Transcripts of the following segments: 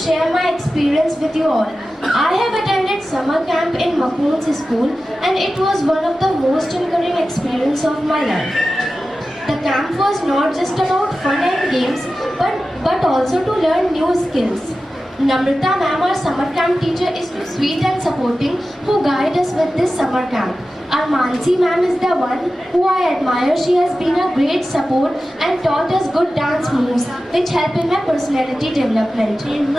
share my experience with you all. I have attended summer camp in Macoon's school and it was one of the most encouraging experience of my life. The camp was not just about fun and games but also to learn new skills. Namrata ma'am, our summer camp teacher, is so sweet and supporting who guide us with this summer camp. Our Mansi ma'am is the one who I admire. She has been a great support and taught us good dance moves which help in my personality development. In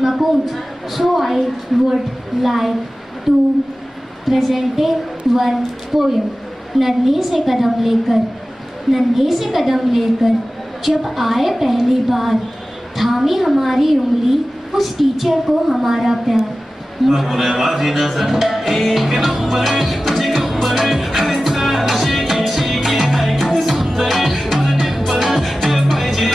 Macoon, so I would like to present one poem. नन्हे से कदम लेकर जब आए पहली बार, थामी हमारी उंगली उस teacher को हमारा प्यार।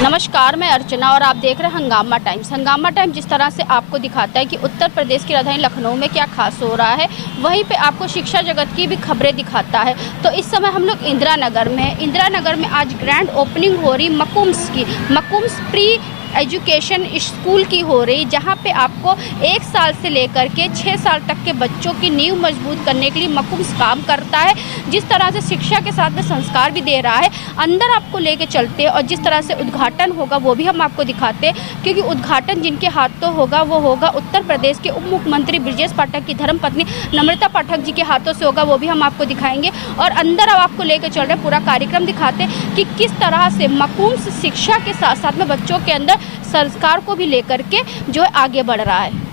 नमस्कार, मैं अर्चना और आप देख रहे हैं हंगामा टाइम्स। हंगामा टाइम्स जिस तरह से आपको दिखाता है कि उत्तर प्रदेश की राजधानी लखनऊ में क्या खास हो रहा है, वहीं पे आपको शिक्षा जगत की भी खबरें दिखाता है। तो इस समय हम लोग इंदिरा नगर में हैं। इंदिरा नगर में आज ग्रैंड ओपनिंग हो रही मकुम्स की। मकुम्स प्री एजुकेशन स्कूल की हो रही, जहां पे आपको 1 साल से लेकर के 6 साल तक के बच्चों की नींव मजबूत करने के लिए मकुम्स काम करता है। जिस तरह से शिक्षा के साथ में संस्कार भी दे रहा है, अंदर आपको लेके चलते हैं और जिस तरह से उद्घाटन होगा वो भी हम आपको दिखाते हैं, क्योंकि उद्घाटन जिनके हाथों होगा वो होगा उत्तर प्रदेश के उप मुख्यमंत्री ब्रजेश पाठक की धर्मपत्नी नम्रता पाठक जी के हाथों से होगा, वो भी हम आपको दिखाएंगे। और अंदर अब आपको लेके चल रहे पूरा कार्यक्रम दिखाते हैं कि किस तरह से मकुम्स शिक्षा के साथ साथ में बच्चों के अंदर संस्कार को भी लेकर के जो है आगे बढ़ रहा है।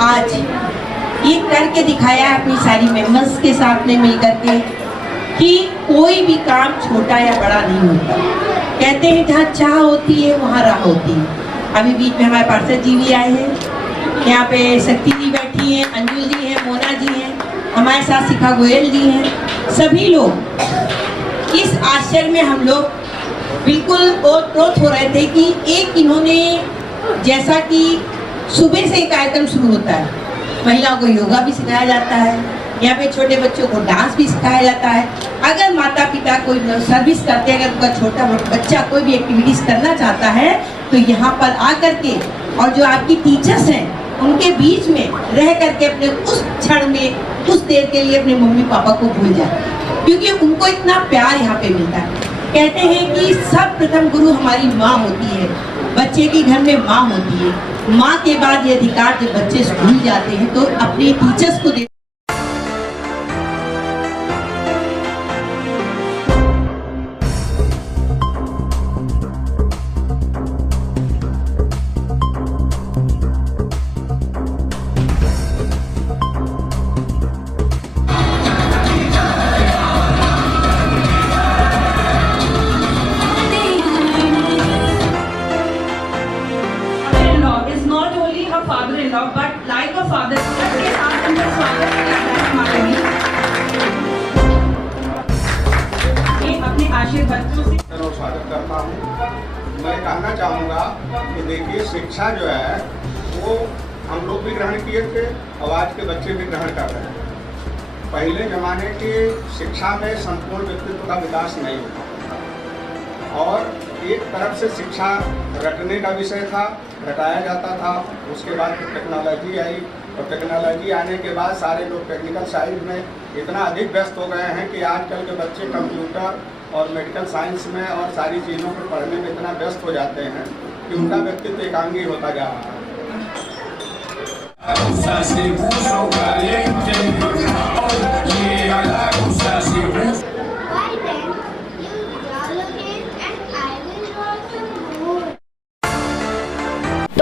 आज ये करके दिखाया अपनी सारी मेंबर्स के साथ में मिलकर के कि कोई भी काम छोटा या बड़ा नहीं होता। कहते हैं जहाँ चाह होती है वहाँ राह होती है। अभी बीच में हमारे पार्षद जी भी आए हैं, यहाँ पे शक्ति जी बैठी हैं, अंजू जी हैं, मोना जी हैं, हमारे साथ शिखा गोयल जी हैं। सभी लोग इस आश्चर्य में हम लोग बिल्कुल ओतप्रोत हो रहे थे कि एक इन्होंने, जैसा कि सुबह से कार्यक्रम शुरू होता है, महिलाओं को योगा भी सिखाया जाता है, यहाँ पे छोटे बच्चों को डांस भी सिखाया जाता है। अगर माता पिता कोई सर्विस करते हैं, अगर उनका छोटा बच्चा कोई भी एक्टिविटीज करना चाहता है तो यहाँ पर आकर के, और जो आपकी टीचर्स हैं उनके बीच में रह करके अपने उस क्षण में उस देर के लिए अपने मम्मी पापा को भूल जाए, क्योंकि उनको इतना प्यार यहाँ पे मिलता है। कहते हैं कि सब प्रथम गुरु हमारी माँ होती है, बच्चे के घर में माँ होती है। माँ के बाद ये अधिकार जब बच्चे स्कूल जाते हैं तो अपने टीचर्स को father-in-law, but like a father, के साथ उनका स्वागत अपने आशीर्वाद से स्वागत करता हूँ। मैं कहना चाहूँगा कि देखिए, शिक्षा जो है वो हम लोग भी ग्रहण किए थे और आज के बच्चे भी ग्रहण कर रहे हैं। पहले जमाने की शिक्षा में संपूर्ण व्यक्तित्व का विकास नहीं होता और एक तरफ से शिक्षा रटने का विषय था, रटाया जाता था। उसके बाद टेक्नोलॉजी आई और टेक्नोलॉजी आने के बाद सारे लोग टेक्निकल साइड में इतना अधिक व्यस्त हो गए हैं कि आजकल के बच्चे कंप्यूटर और मेडिकल साइंस में और सारी चीज़ों को पढ़ने में इतना व्यस्त हो जाते हैं कि उनका व्यक्तित्व एकांगी होता जा रहा है।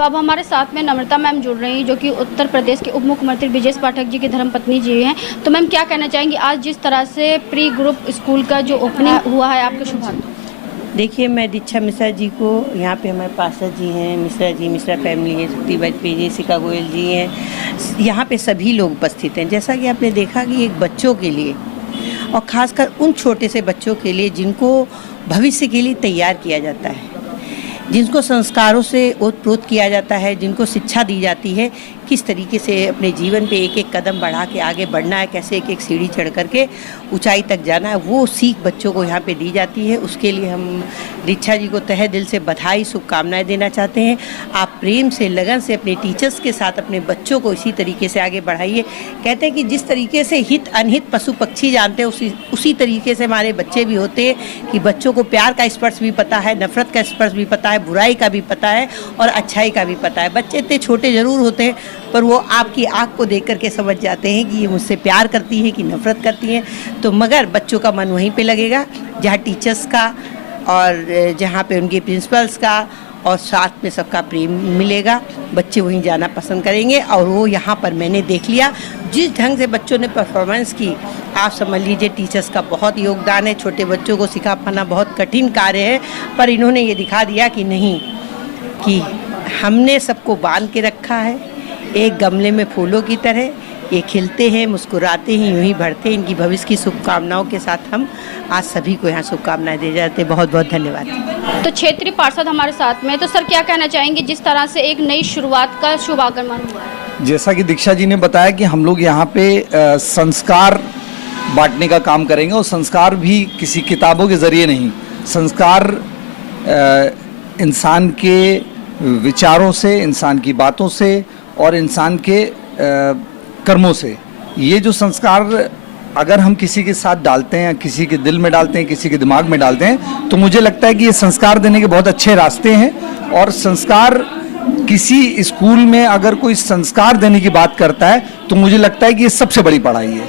अब हमारे साथ में नम्रता मैम जुड़ रही हैं, जो कि उत्तर प्रदेश के उप मुख्यमंत्री ब्रिजेश पाठक जी की धर्मपत्नी जी हैं। तो मैम क्या कहना चाहेंगी, आज जिस तरह से प्री ग्रुप स्कूल का जो ओपनिंग हुआ है, आपके शुभारंभ? देखिए, मैं दीक्षा मिश्रा जी को, यहाँ पे हमारे पास्टर जी हैं, मिश्रा जी, मिश्रा फैमिली है, सुक्ति वाजपेयी जी, सिका गोयल जी हैं, यहाँ पे सभी लोग उपस्थित हैं। जैसा कि आपने देखा कि एक बच्चों के लिए और ख़ासकर उन छोटे से बच्चों के लिए जिनको भविष्य के लिए तैयार किया जाता है, जिनको संस्कारों से ओतप्रोत किया जाता है, जिनको शिक्षा दी जाती है, किस तरीके से अपने जीवन पे एक एक कदम बढ़ा के आगे बढ़ना है, कैसे एक एक सीढ़ी चढ़ करके ऊंचाई तक जाना है, वो सीख बच्चों को यहाँ पे दी जाती है। उसके लिए हम दीक्षा जी को तहे दिल से बधाई, शुभकामनाएं देना चाहते हैं। आप प्रेम से, लगन से अपने टीचर्स के साथ अपने बच्चों को इसी तरीके से आगे बढ़ाइए। कहते हैं कि जिस तरीके से हित अनहित पशु पक्षी जानते हैं, उसी तरीके से हमारे बच्चे भी होते हैं कि बच्चों को प्यार का स्पर्श भी पता है, नफरत का स्पर्श भी पता है, बुराई का भी पता है और अच्छाई का भी पता है। बच्चे इतने छोटे ज़रूर होते हैं, पर वो आपकी आँख को देख करके समझ जाते हैं कि ये मुझसे प्यार करती है कि नफरत करती हैं। तो मगर बच्चों का मन वहीं पे लगेगा जहाँ टीचर्स का और जहाँ पे उनके प्रिंसिपल्स का और साथ में सबका प्रेम मिलेगा। बच्चे वहीं जाना पसंद करेंगे। और वो यहाँ पर मैंने देख लिया जिस ढंग से बच्चों ने परफॉर्मेंस की, आप समझ लीजिए टीचर्स का बहुत योगदान है। छोटे बच्चों को सिखा पाना बहुत कठिन कार्य है, पर इन्होंने ये दिखा दिया कि नहीं, कि हमने सबको बांध के रखा है एक गमले में फूलों की तरह। ये खिलते हैं, मुस्कुराते हैं, यूं ही बढ़ते हैं। इनकी भविष्य की शुभकामनाओं के साथ हम आज सभी को यहाँ शुभकामनाएं दे जाते हैं। बहुत बहुत धन्यवाद। तो क्षेत्रीय पार्षद हमारे साथ में, तो सर क्या कहना चाहेंगे, जिस तरह से एक नई शुरुआत का शुभ आगमन हुआ है? जैसा कि दीक्षा जी ने बताया कि हम लोग यहाँ पे संस्कार बांटने का काम करेंगे, और संस्कार भी किसी किताबों के ज़रिए नहीं, संस्कार इंसान के विचारों से, इंसान की बातों से और इंसान के कर्मों से। ये जो संस्कार अगर हम किसी के साथ डालते हैं, किसी के दिल में डालते हैं, किसी के दिमाग में डालते हैं, तो मुझे लगता है कि ये संस्कार देने के बहुत अच्छे रास्ते हैं। और संस्कार, किसी स्कूल में अगर कोई संस्कार देने की बात करता है तो मुझे लगता है कि ये सबसे बड़ी पढ़ाई है,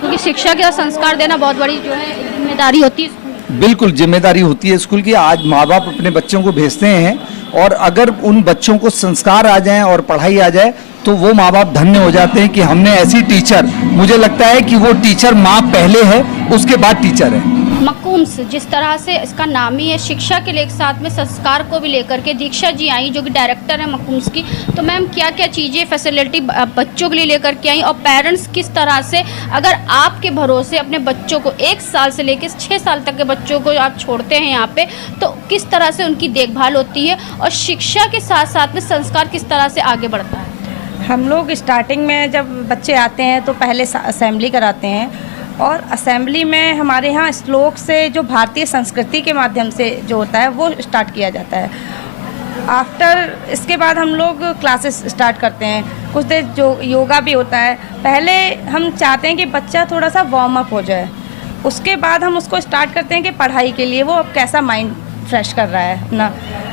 क्योंकि शिक्षा का संस्कार देना बहुत बड़ी जो है जिम्मेदारी होती है। बिल्कुल जिम्मेदारी होती है स्कूल की। आज माँ बाप अपने बच्चों को भेजते हैं, और अगर उन बच्चों को संस्कार आ जाएं और पढ़ाई आ जाए तो वो माँ बाप धन्य हो जाते हैं कि हमने ऐसी टीचर, मुझे लगता है कि वो टीचर माँ पहले है, उसके बाद टीचर है। मकूम्स, जिस तरह से इसका नाम ही है, शिक्षा के लिए एक साथ में संस्कार को भी लेकर के दीक्षा जी आई, जो कि डायरेक्टर है मकूम्स की। तो मैम क्या क्या चीज़ें, फैसिलिटी बच्चों के लिए लेकर के आई, और पेरेंट्स किस तरह से, अगर आपके भरोसे अपने बच्चों को 1 साल से लेकर 6 साल तक के बच्चों को आप छोड़ते हैं यहाँ पे, तो किस तरह से उनकी देखभाल होती है, और शिक्षा के साथ साथ में संस्कार किस तरह से आगे बढ़ता है? हम लोग स्टार्टिंग में जब बच्चे आते हैं तो पहले असेंबली कराते हैं, और असेंबली में हमारे यहाँ श्लोक से, जो भारतीय संस्कृति के माध्यम से जो होता है वो स्टार्ट किया जाता है। आफ्टर इसके बाद हम लोग क्लासेस स्टार्ट करते हैं, कुछ देर जो योगा भी होता है। पहले हम चाहते हैं कि बच्चा थोड़ा सा वार्म अप हो जाए, उसके बाद हम उसको स्टार्ट करते हैं कि पढ़ाई के लिए वो अब कैसा माइंड फ्रेश कर रहा है अपना,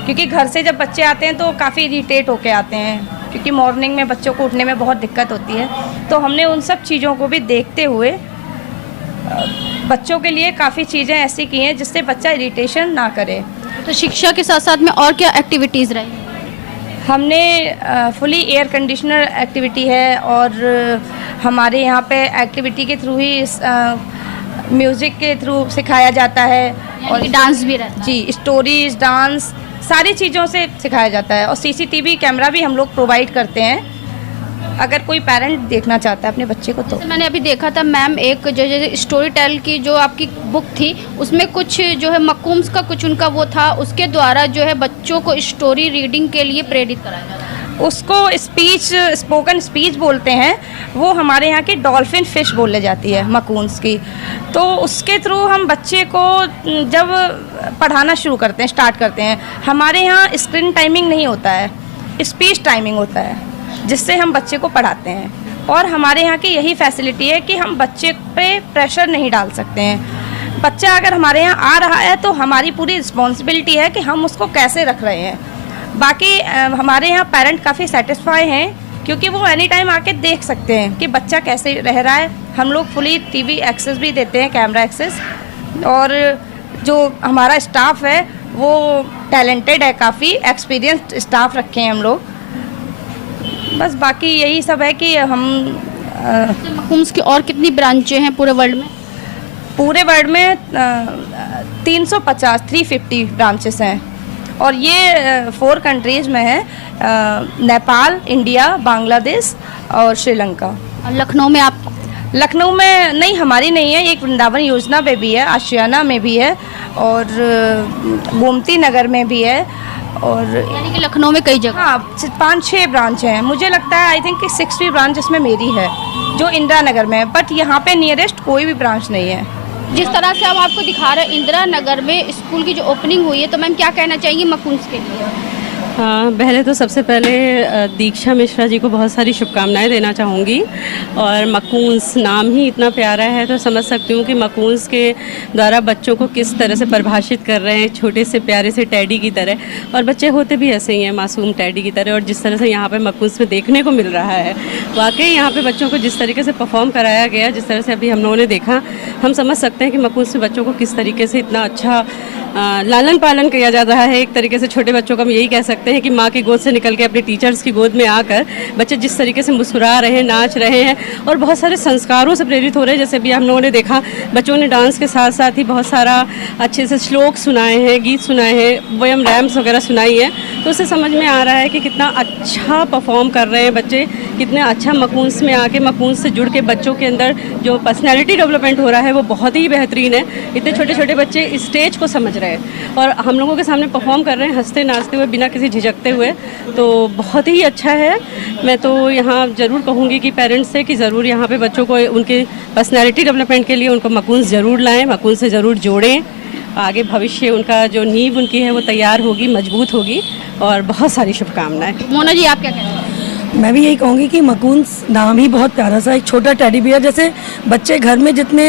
क्योंकि घर से जब बच्चे आते हैं तो काफ़ी इरिटेट होके आते हैं, क्योंकि मॉर्निंग में बच्चों को उठने में बहुत दिक्कत होती है। तो हमने उन सब चीज़ों को भी देखते हुए बच्चों के लिए काफ़ी चीज़ें ऐसी की हैं जिससे बच्चा इरिटेशन ना करे। तो शिक्षा के साथ साथ में और क्या एक्टिविटीज़ रही? हमने फुली एयर कंडीशनर एक्टिविटी है, और हमारे यहाँ पे एक्टिविटी के थ्रू ही म्यूज़िक के थ्रू सिखाया जाता है, और डांस भी रहता है। जी, स्टोरीज, डांस, सारी चीज़ों से सिखाया जाता है। और CCTV कैमरा भी हम लोग प्रोवाइड करते हैं अगर कोई पेरेंट देखना चाहता है अपने बच्चे को। तो मैंने अभी देखा था मैम, एक जो स्टोरी टेल की जो आपकी बुक थी, उसमें कुछ जो है मकूम्स का कुछ उनका वो था, उसके द्वारा जो है बच्चों को स्टोरी रीडिंग के लिए प्रेरित कराया जाता है। उसको स्पोकन स्पीच बोलते हैं, वो हमारे यहाँ की डॉल्फिन फिश बोले जाती है मकून्स की। तो उसके थ्रू हम बच्चे को जब पढ़ाना शुरू करते हैं, स्टार्ट करते हैं, हमारे यहाँ स्क्रीन टाइमिंग नहीं होता है, स्पीच टाइमिंग होता है, जिससे हम बच्चे को पढ़ाते हैं। और हमारे यहाँ की यही फैसिलिटी है कि हम बच्चे पे प्रेशर नहीं डाल सकते हैं। बच्चा अगर हमारे यहाँ आ रहा है तो हमारी पूरी रिस्पॉन्सिबिलिटी है कि हम उसको कैसे रख रहे हैं। बाकी हमारे यहाँ पेरेंट काफ़ी सेटिस्फाई हैं, क्योंकि वो एनी टाइम आके देख सकते हैं कि बच्चा कैसे रह रहा है। हम लोग फुली TV एक्सेस भी देते हैं, कैमरा एक्सेस। और जो हमारा स्टाफ है वो टैलेंटेड है, काफ़ी एक्सपीरियंस्ड स्टाफ रखे हैं हम लोग। बस बाकी यही सब है कि हम मकूम्स की और कितनी ब्रांचें हैं पूरे वर्ल्ड में? पूरे वर्ल्ड में 350 ब्रांचेस हैं और ये 4 कंट्रीज़ में है, नेपाल, इंडिया, बांग्लादेश और श्रीलंका। और लखनऊ में आप? लखनऊ में नहीं, हमारी नहीं है, एक वृंदावन योजना में भी है, आशियाना में भी है और गोमती नगर में भी है और यानी कि लखनऊ में कई जगह? हाँ, 5-6 ब्रांच हैं। मुझे लगता है आई थिंक कि 6वीं ब्रांच इसमें मेरी है जो इंदिरा नगर में है, बट यहाँ पे नियरेस्ट कोई भी ब्रांच नहीं है। जिस तरह से हम आपको दिखा रहे हैं इंदिरा नगर में स्कूल की जो ओपनिंग हुई है, तो मैम क्या कहना चाहेंगी मकूम्स के लिए? हाँ, पहले तो सबसे पहले दीक्षा मिश्रा जी को बहुत सारी शुभकामनाएं देना चाहूँगी। और मकून्स नाम ही इतना प्यारा है तो समझ सकती हूँ कि मकून्स के द्वारा बच्चों को किस तरह से परिभाषित कर रहे हैं, छोटे से प्यारे से टैडी की तरह। और बच्चे होते भी ऐसे ही हैं, मासूम टैडी की तरह। और जिस तरह से यहाँ पे मकून्स में देखने को मिल रहा है, वाकई यहाँ पे बच्चों को जिस तरीके से परफॉर्म कराया गया, जिस तरह से अभी हम लोगों ने देखा, हम समझ सकते हैं कि मकून्स में बच्चों को किस तरीके से इतना अच्छा लालन पालन किया जा रहा है। एक तरीके से छोटे बच्चों का हम यही कह सकते हैं कि माँ की गोद से निकल के अपने टीचर्स की गोद में आकर बच्चे जिस तरीके से मुस्कुरा रहे हैं, नाच रहे हैं और बहुत सारे संस्कारों से प्रेरित हो रहे हैं। जैसे भी हम लोगों ने देखा, बच्चों ने डांस के साथ साथ ही बहुत सारा अच्छे से श्लोक सुनाए हैं, गीत सुनाए हैं, वयम रैम्स वगैरह सुनाई है। तो उससे समझ में आ रहा है कि कितना अच्छा परफॉर्म कर रहे हैं बच्चे, कितने अच्छा मकून्स में आके मकून्स से जुड़ के बच्चों के अंदर जो पर्सनैलिटी डेवलपमेंट हो रहा है वो बहुत ही बेहतरीन है। इतने छोटे छोटे बच्चे इस स्टेज को समझ रहे हैं और हम लोगों के सामने परफॉर्म कर रहे हैं, हंसते नाचते हुए, बिना किसी झिझकते हुए। तो बहुत ही अच्छा है। मैं तो यहाँ ज़रूर कहूँगी कि पेरेंट्स से कि ज़रूर यहाँ पे बच्चों को उनके पर्सनैलिटी डेवलपमेंट के लिए उनको मकून्स ज़रूर लाएँ, मकून्स से ज़रूर जोड़ें। आगे भविष्य उनका जो नींव उनकी है वो तैयार होगी, मजबूत होगी। और बहुत सारी शुभकामनाएँ। मोना जी, आप क्या कहते हैं? मैं भी यही कहूँगी कि मकून्स नाम ही बहुत प्यारा सा, एक छोटा टेडी बियर। जैसे बच्चे घर में जितने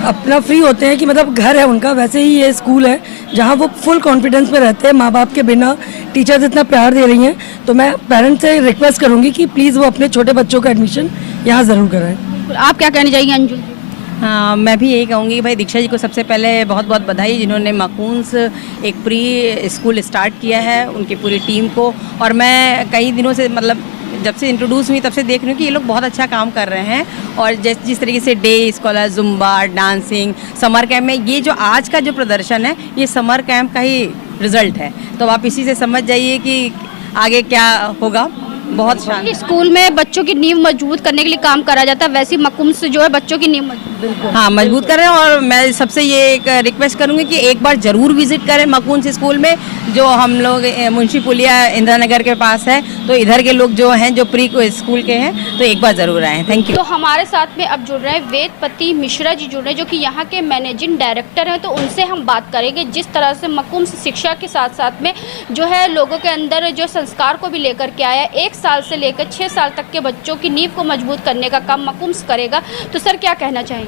अपना फ्री होते हैं कि मतलब घर है उनका, वैसे ही ये स्कूल है जहाँ वो फुल कॉन्फिडेंस में रहते हैं, माँ बाप के बिना। टीचर्स इतना प्यार दे रही हैं, तो मैं पेरेंट्स से रिक्वेस्ट करूँगी कि प्लीज़ वो अपने छोटे बच्चों का एडमिशन यहाँ ज़रूर कराएं। आप क्या कहना चाहिए अंजुल? हाँ, मैं भी यही कहूँगी कि भाई दीक्षा जी को सबसे पहले बहुत बहुत बधाई, जिन्होंने मकून्स एक प्री स्कूल स्टार्ट किया है, उनकी पूरी टीम को। और मैं कई दिनों से मतलब जब से इंट्रोड्यूस हुई तब से देख रही हूँ कि ये लोग बहुत अच्छा काम कर रहे हैं। और जिस तरीके से day scholar, Zumba, dancing, summer camp में ये जो आज का जो प्रदर्शन है, ये समर कैंप का ही रिजल्ट है। तो आप इसी से समझ जाइए कि आगे क्या होगा। बहुत शानदार। स्कूल में बच्चों की नींव मजबूत करने के लिए काम करा जाता है, वैसे मकूम्स जो है बच्चों की नींव मजबूत, हाँ, मजबूत कर रहे हैं। और मैं सबसे ये एक रिक्वेस्ट करूँगी कि एक बार ज़रूर विजिट करें मकून्स स्कूल में, जो हम लोग मुंशी पुलिया इंदिरा नगर के पास है। तो इधर के लोग जो हैं, जो प्री स्कूल के हैं, तो एक बार ज़रूर आएँ। Thank you. तो हमारे साथ में अब जुड़ रहे हैं वेदपति मिश्रा जी, जुड़ रहे हैं जो कि यहाँ के मैनेजिंग डायरेक्टर हैं। तो उनसे हम बात करेंगे जिस तरह से मकूम्स शिक्षा के साथ साथ में जो है लोगों के अंदर जो संस्कार को भी लेकर के आया, 1 साल से लेकर 6 साल तक के बच्चों की नींव को मजबूत करने का काम मकूम्स करेगा। तो सर क्या कहना चाहेंगे?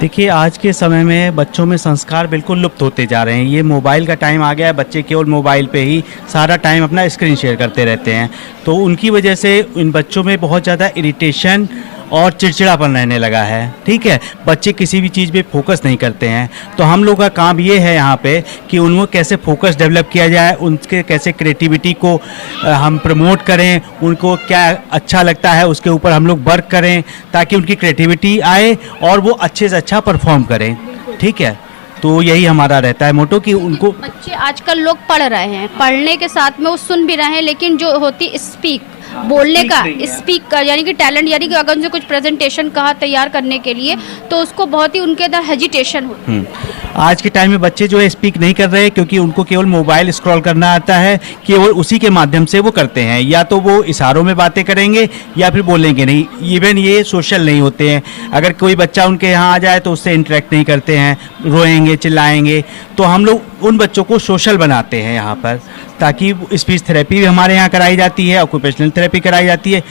देखिए, आज के समय में बच्चों में संस्कार बिल्कुल लुप्त होते जा रहे हैं। ये मोबाइल का टाइम आ गया है, बच्चे केवल मोबाइल पे ही सारा टाइम अपना स्क्रीन शेयर करते रहते हैं। तो उनकी वजह से इन बच्चों में बहुत ज़्यादा इरिटेशन और चिड़चिड़ापन रहने लगा है। ठीक है, बच्चे किसी भी चीज़ पे फोकस नहीं करते हैं। तो हम लोग का काम ये है यहाँ पे कि उनको कैसे फोकस डेवलप किया जाए, उनके कैसे क्रिएटिविटी को हम प्रमोट करें, उनको क्या अच्छा लगता है उसके ऊपर हम लोग वर्क करें, ताकि उनकी क्रिएटिविटी आए और वो अच्छे से अच्छा परफॉर्म करें। ठीक है, तो यही हमारा रहता है मोटो कि उनको। बच्चे आजकल लोग पढ़ रहे हैं, पढ़ने के साथ में वो सुन भी रहे हैं, लेकिन जो होती स्पीक, बोलने का, स्पीक का यानी कि टैलेंट, यानी कि अगर उनसे कुछ प्रेजेंटेशन कहा तैयार करने के लिए, तो उसको बहुत ही उनके अंदर हेजिटेशन होती है। आज के टाइम में बच्चे जो है स्पीक नहीं कर रहे, क्योंकि उनको केवल मोबाइल स्क्रॉल करना आता है, केवल उसी के माध्यम से वो करते हैं। या तो वो इशारों में बातें करेंगे या फिर बोलेंगे नहीं। इवन ये सोशल नहीं होते हैं। अगर कोई बच्चा उनके यहाँ आ जाए तो उससे इंटरेक्ट नहीं करते हैं, रोएंगे, चिल्लाएंगे। तो हम लोग उन बच्चों को सोशल बनाते हैं यहाँ पर, ताकि स्पीच थेरेपी भी हमारे यहाँ कराई जाती है, ऑक्यूपेशनल थेरेपी कराई जाती है,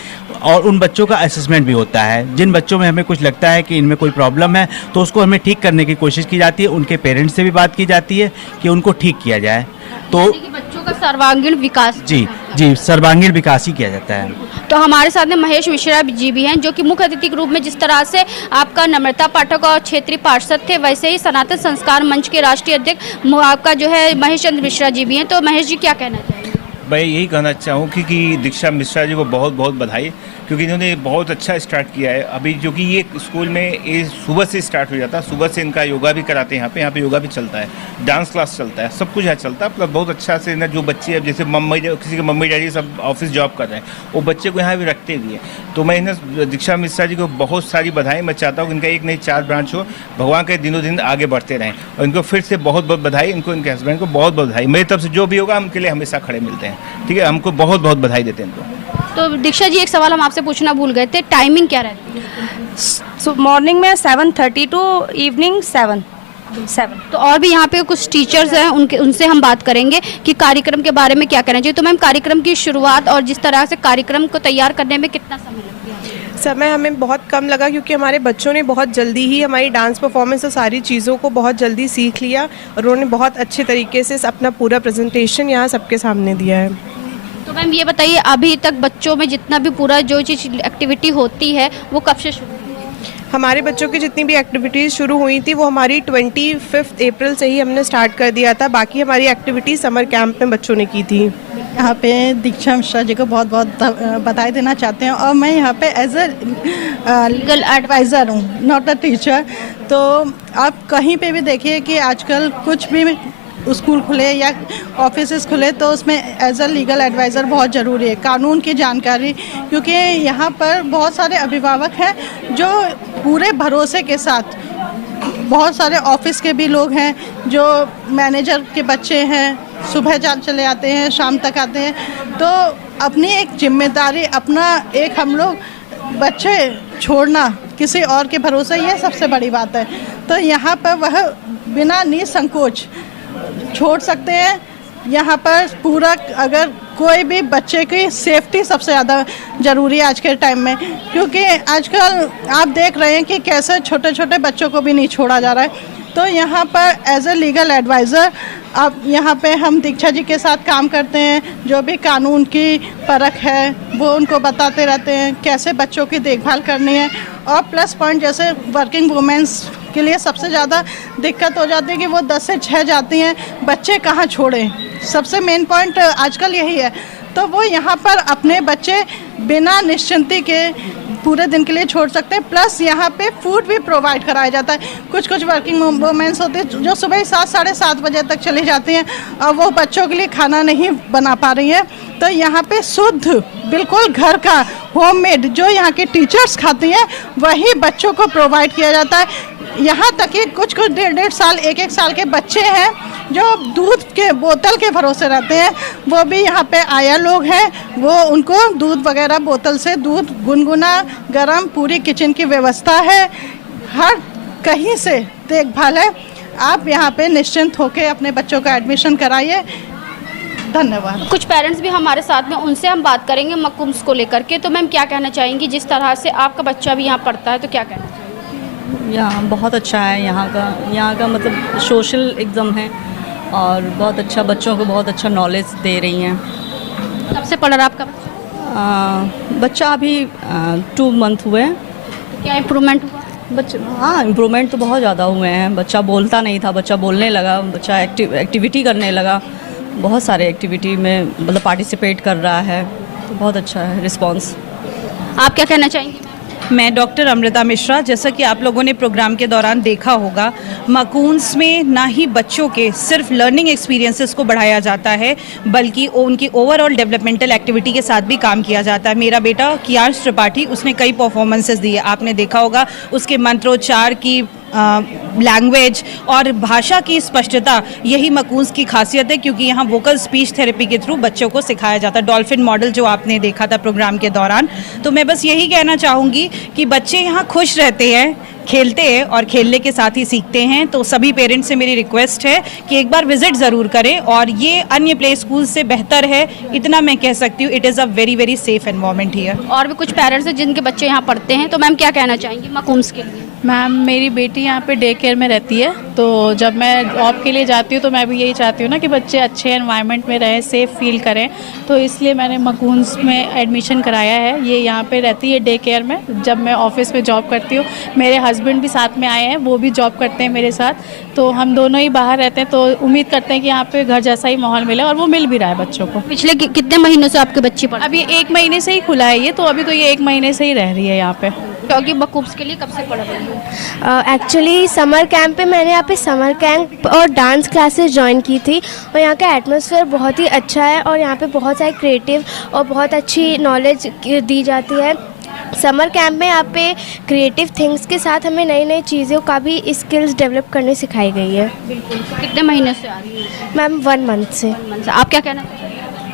और उन बच्चों का असेसमेंट भी होता है। जिन बच्चों में हमें कुछ लगता है कि इनमें कोई प्रॉब्लम है, तो उसको हमें ठीक करने की कोशिश की जाती है। उनके पेरेंट्स से भी बात की जाती है कि उनको ठीक किया जाए। तो बच्चों का सर्वांगीण विकास, जी सर्वांगीण विकास ही किया जाता है। तो हमारे साथ में महेश मिश्रा जी भी हैं, जो कि मुख्य अतिथि के रूप में, जिस तरह से आपका नम्रता पाठक और क्षेत्रीय पार्षद थे, वैसे ही सनातन संस्कार मंच के राष्ट्रीय अध्यक्ष आपका जो है महेश चंद्र मिश्रा जी भी हैं। तो महेश जी क्या कहना चाहिए? मैं यही कहना चाहूँ कि दीक्षा मिश्रा जी को बहुत बहुत बधाई, क्योंकि इन्होंने बहुत अच्छा स्टार्ट किया है। अभी जो कि ये स्कूल में ये सुबह से स्टार्ट हो जाता है, सुबह से इनका योगा भी कराते हैं यहाँ पे योगा भी चलता है, डांस क्लास चलता है, सब कुछ यहाँ चलता है। मतलब बहुत अच्छा से ना, जो बच्चे अब जैसे किसी के मम्मी डैडी सब ऑफिस जॉब कर रहे हैं, वो बच्चे को यहाँ भी रखते भी हैं। तो मैं इन्हें दीक्षा मिश्रा जी को बहुत सारी बधाई। मैं चाहता हूँ कि इनका एक नहीं 4 ब्रांच हो, भगवान के दिनों दिन आगे बढ़ते रहें। और इनको फिर से बहुत बहुत बधाई, इनको इनके हस्बैंड को बहुत बहुत बधाई। मेरी तरफ से जो भी होगा उनके लिए हमेशा खड़े मिलते हैं, ठीक है। हमको बहुत बहुत बधाई देते हैं इनको। तो दीक्षा जी, एक सवाल हम आपसे पूछना भूल गए थे, टाइमिंग क्या रहती है? मॉर्निंग में 7:30 टू इवनिंग 7। तो और भी यहाँ पे कुछ टीचर्स हैं, उनसे हम बात करेंगे कि कार्यक्रम के बारे में क्या कहना चाहिए। तो मैम, कार्यक्रम की शुरुआत और जिस तरह से कार्यक्रम को तैयार करने में कितना समय लगता है? समय हमें बहुत कम लगा, क्योंकि हमारे बच्चों ने बहुत जल्दी ही हमारी डांस परफॉर्मेंस और सारी चीज़ों को बहुत जल्दी सीख लिया और उन्होंने बहुत अच्छे तरीके से अपना पूरा प्रेजेंटेशन यहाँ सबके सामने दिया है। तो मैम ये बताइए, अभी तक बच्चों में जितना भी पूरा जो चीज़ एक्टिविटी होती है वो कब से शुरू हुई? हमारे बच्चों की जितनी भी एक्टिविटीज़ शुरू हुई थी वो हमारी 25 अप्रैल से ही हमने स्टार्ट कर दिया था। बाकी हमारी एक्टिविटी समर कैंप में बच्चों ने की थी। यहाँ पे दीक्षा मिश्रा जी को बहुत बहुत बधाई देना चाहते हैं। और मैं यहाँ पे एज ए लीगल एडवाइज़र हूँ, नॉट अ टीचर। तो आप कहीं पे भी देखिए कि आजकल कुछ भी स्कूल खुले या ऑफिसेस खुले तो उसमें एज अ लीगल एडवाइज़र बहुत ज़रूरी है, कानून की जानकारी। क्योंकि यहाँ पर बहुत सारे अभिभावक हैं जो पूरे भरोसे के साथ, बहुत सारे ऑफिस के भी लोग हैं जो मैनेजर के बच्चे हैं, सुबह चले आते हैं, शाम तक आते हैं। तो अपनी एक जिम्मेदारी, अपना एक हम लोग बच्चे छोड़ना किसी और के भरोसे, ये सबसे बड़ी बात है। तो यहाँ पर वह बिना निसंकोच छोड़ सकते हैं। यहाँ पर पूरा, अगर कोई भी बच्चे की सेफ्टी सबसे ज़्यादा ज़रूरी है आज के टाइम में, क्योंकि आजकल आप देख रहे हैं कि कैसे छोटे छोटे बच्चों को भी नहीं छोड़ा जा रहा है। तो यहाँ पर एज ए लीगल एडवाइज़र अब यहाँ पे हम दीक्षा जी के साथ काम करते हैं। जो भी कानून की परख है वो उनको बताते रहते हैं, कैसे बच्चों की देखभाल करनी है। और प्लस पॉइंट, जैसे वर्किंग वुमेंस के लिए सबसे ज़्यादा दिक्कत हो जाती है कि वो 10 से 6 जाती हैं, बच्चे कहाँ छोड़ें। सबसे मेन पॉइंट आजकल यही है। तो वो यहाँ पर अपने बच्चे बिना निश्चिंती के पूरे दिन के लिए छोड़ सकते हैं। प्लस यहाँ पे फूड भी प्रोवाइड कराया जाता है। कुछ वर्किंग वुमेंस होती है जो सुबह 7 साढ़े 7 बजे तक चली जाती हैं और वो बच्चों के लिए खाना नहीं बना पा रही हैं। तो यहाँ पे शुद्ध, बिल्कुल घर का होममेड जो यहाँ के टीचर्स खाती हैं वही बच्चों को प्रोवाइड किया जाता है। यहाँ तक कि कुछ 1.5 साल 1 साल के बच्चे हैं जो दूध के बोतल के भरोसे रहते हैं। वो भी यहाँ पे आया लोग हैं, वो उनको दूध वगैरह बोतल से, दूध गुनगुना गरम, पूरी किचन की व्यवस्था है, हर कहीं से देखभाल है। आप यहाँ पे निश्चिंत होकर अपने बच्चों का एडमिशन कराइए। धन्यवाद। कुछ पेरेंट्स भी हमारे साथ में, उनसे हम बात करेंगे मकूम्स को लेकर के। तो मैम, क्या कहना चाहेंगी, जिस तरह से आपका बच्चा भी यहाँ पढ़ता है, तो क्या कहना चाहेंगी? यहाँ बहुत अच्छा है। यहाँ का मतलब सोशल एग्ज़ाम है और बहुत अच्छा, बच्चों को बहुत अच्छा नॉलेज दे रही हैं। कब से पढ़ रहा है आपका बच्चा? बच्चा अभी 2 मंथ हुए हैं। क्या इम्प्रूवमेंट हुआ? हाँ, इम्प्रूवमेंट तो बहुत ज़्यादा हुए हैं। बच्चा बोलता नहीं था, बच्चा बोलने लगा, बच्चा एक्टिविटी करने लगा, बहुत सारे एक्टिविटी में मतलब पार्टिसिपेट कर रहा है। तो बहुत अच्छा है रिस्पॉन्स। आप क्या कहना चाहेंगी? मैं डॉक्टर अमृता मिश्रा। जैसा कि आप लोगों ने प्रोग्राम के दौरान देखा होगा, मकून्स में ना ही बच्चों के सिर्फ लर्निंग एक्सपीरियंसेस को बढ़ाया जाता है, बल्कि उनकी ओवरऑल डेवलपमेंटल एक्टिविटी के साथ भी काम किया जाता है। मेरा बेटा कियांश त्रिपाठी, उसने कई परफॉर्मेंसेस दिए, आपने देखा होगा। उसके मंत्रोच्चार की लैंग्वेज और भाषा की स्पष्टता, यही मकून्स की खासियत है, क्योंकि यहाँ वोकल स्पीच थेरेपी के थ्रू बच्चों को सिखाया जाता है। डॉल्फिन मॉडल जो आपने देखा था प्रोग्राम के दौरान। तो मैं बस यही कहना चाहूँगी कि बच्चे यहाँ खुश रहते हैं, खेलते हैं और खेलने के साथ ही सीखते हैं। तो सभी पेरेंट्स से मेरी रिक्वेस्ट है कि एक बार विजिट ज़रूर करें, और ये अन्य प्ले स्कूल से बेहतर है, इतना मैं कह सकती हूँ। It is a very very safe environment here. और भी कुछ पेरेंट्स हैं जिनके बच्चे यहाँ पढ़ते हैं, तो मैम क्या कहना चाहेंगी मकूम्स के लिए? मैम मेरी बेटी यहाँ पे डे केयर में रहती है, तो जब मैं जॉब के लिए जाती हूँ तो मैं भी यही चाहती हूँ ना कि बच्चे अच्छे एनवायरनमेंट में रहें, सेफ़ फील करें। तो इसलिए मैंने मकून्स में एडमिशन कराया है। ये यहाँ पे रहती है डे केयर में। जब मैं ऑफिस में जॉब करती हूँ, मेरे हस्बैंड भी साथ में आए हैं, वो भी जॉब करते हैं मेरे साथ, तो हम दोनों ही बाहर रहते हैं। तो उम्मीद करते हैं कि यहाँ पे घर जैसा ही माहौल मिले, और वो मिल भी रहा है बच्चों को। पिछले कितने महीनों से आपके बच्चे पढ़? अभी 1 महीने से ही खुला है ये, तो अभी तो ये 1 महीने से ही रह रही है यहाँ पे। क्योंकि मकूम्स के लिए कब से पढ़ रही हूँ? एक्चुअली समर कैंप पे मैंने यहाँ पे समर कैंप और डांस क्लासेस ज्वाइन की थी, और यहाँ का एटमॉस्फेयर बहुत ही अच्छा है, और यहाँ पे बहुत सारी क्रिएटिव और बहुत अच्छी नॉलेज दी जाती है। समर कैंप में यहाँ पे क्रिएटिव थिंग्स के साथ हमें नई नई चीज़ों का भी स्किल्स डेवलप करने सिखाई गई है। बिल्कुल। कितने महीने से आ रही है? मैम 1 मंथ से। आप क्या कहना?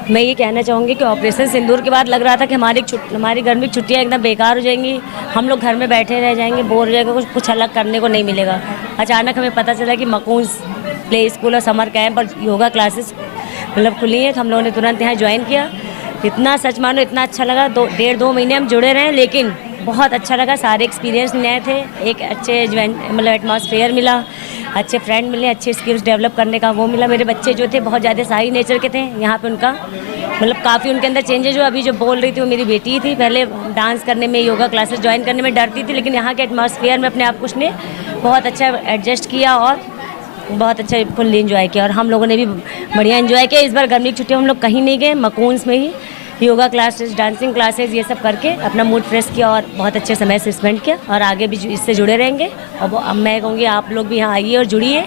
मैं ये कहना चाहूँगी कि ऑपरेशन सिंदूर के बाद लग रहा था कि हमारी गर्मी की छुट्टियाँ एकदम बेकार हो जाएंगी, हम लोग घर में बैठे रह जाएंगे, बोर हो जाएंगे, कुछ अलग करने को नहीं मिलेगा। अचानक हमें पता चला कि मकून्स प्ले स्कूल और समर कैंप और योगा क्लासेस मतलब खुली हैं, तो हम लोगों ने तुरंत यहाँ ज्वाइन किया। इतना सच मानो इतना अच्छा लगा। 1.5-2 महीने हम जुड़े रहे, लेकिन बहुत अच्छा लगा। सारे एक्सपीरियंस नए थे, एक अच्छे मतलब एटमॉस्फेयर मिला, अच्छे फ्रेंड मिले, अच्छे स्किल्स डेवलप करने का वो मिला। मेरे बच्चे जो थे बहुत ज़्यादा शाही नेचर के थे, यहाँ पे उनका मतलब काफ़ी उनके अंदर चेंजेस हुआ। अभी जो बोल रही थी वो मेरी बेटी थी। पहले डांस करने में, योगा क्लासेस ज्वाइन करने में डरती थी, लेकिन यहाँ के एटमॉस्फेयर में अपने आप को उसने बहुत अच्छा एडजस्ट किया और बहुत अच्छा फुल्ली इन्जॉय किया। और हम लोगों ने भी बढ़िया इन्जॉय किया। इस बार गर्मी की छुट्टियों हम लोग कहीं नहीं गए, मकून्स में ही योगा क्लासेस, डांसिंग क्लासेस ये सब करके अपना मूड फ्रेश किया और बहुत अच्छे समय से स्पेंड किया, और आगे भी इससे जुड़े रहेंगे। और अब मैं कहूँगी आप लोग भी यहाँ आइए और जुड़िए।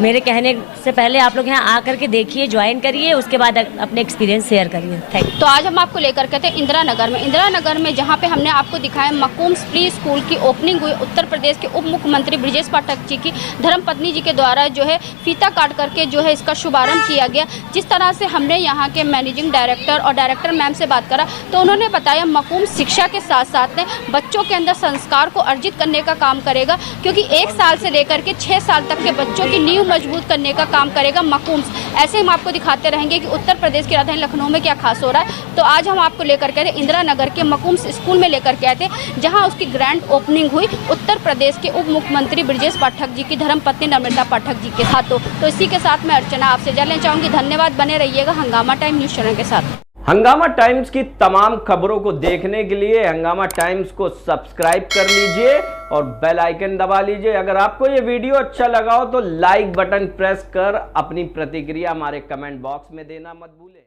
मेरे कहने से पहले आप लोग यहाँ आकर के देखिए, ज्वाइन करिए, उसके बाद अपने एक्सपीरियंस शेयर करिए। Thank you. तो आज हम आपको लेकर के थे इंदिरा नगर में जहाँ पे हमने आपको दिखाया मकूम्स प्री स्कूल की ओपनिंग हुई। उत्तर प्रदेश के उप मुख्यमंत्री ब्रिजेश पाठक जी की धर्मपत्नी जी के द्वारा जो है फीता काट करके जो है इसका शुभारंभ किया गया। जिस तरह से हमने यहाँ के मैनेजिंग डायरेक्टर और डायरेक्टर मैम से बात करा, तो उन्होंने बताया मकूम्स शिक्षा के साथ साथ में बच्चों के अंदर संस्कार को अर्जित करने का काम करेगा, क्योंकि 1 साल से लेकर के 6 साल तक के बच्चों की नींव मजबूत करने का काम करेगा मकूम्स। ऐसे हम आपको दिखाते रहेंगे कि उत्तर प्रदेश की राजधानी लखनऊ में क्या खास हो रहा है। तो आज हम आपको लेकर के इंदिरा नगर के मकूम्स स्कूल में लेकर के आए थे, जहां उसकी ग्रैंड ओपनिंग हुई उत्तर प्रदेश के उप मुख्यमंत्री ब्रिजेश पाठक जी की धर्मपत्नी नम्रता पाठक जी के हाथों। तो इसी के साथ मैं अर्चना आपसे जाना चाहूँगी। धन्यवाद। बने रहिएगा हंगामा टाइम न्यूज़ चैनल के साथ। हंगामा टाइम्स की तमाम खबरों को देखने के लिए हंगामा टाइम्स को सब्सक्राइब कर लीजिए और बेल आइकन दबा लीजिए। अगर आपको ये वीडियो अच्छा लगा हो तो लाइक बटन प्रेस कर अपनी प्रतिक्रिया हमारे कमेंट बॉक्स में देना मत भूलें।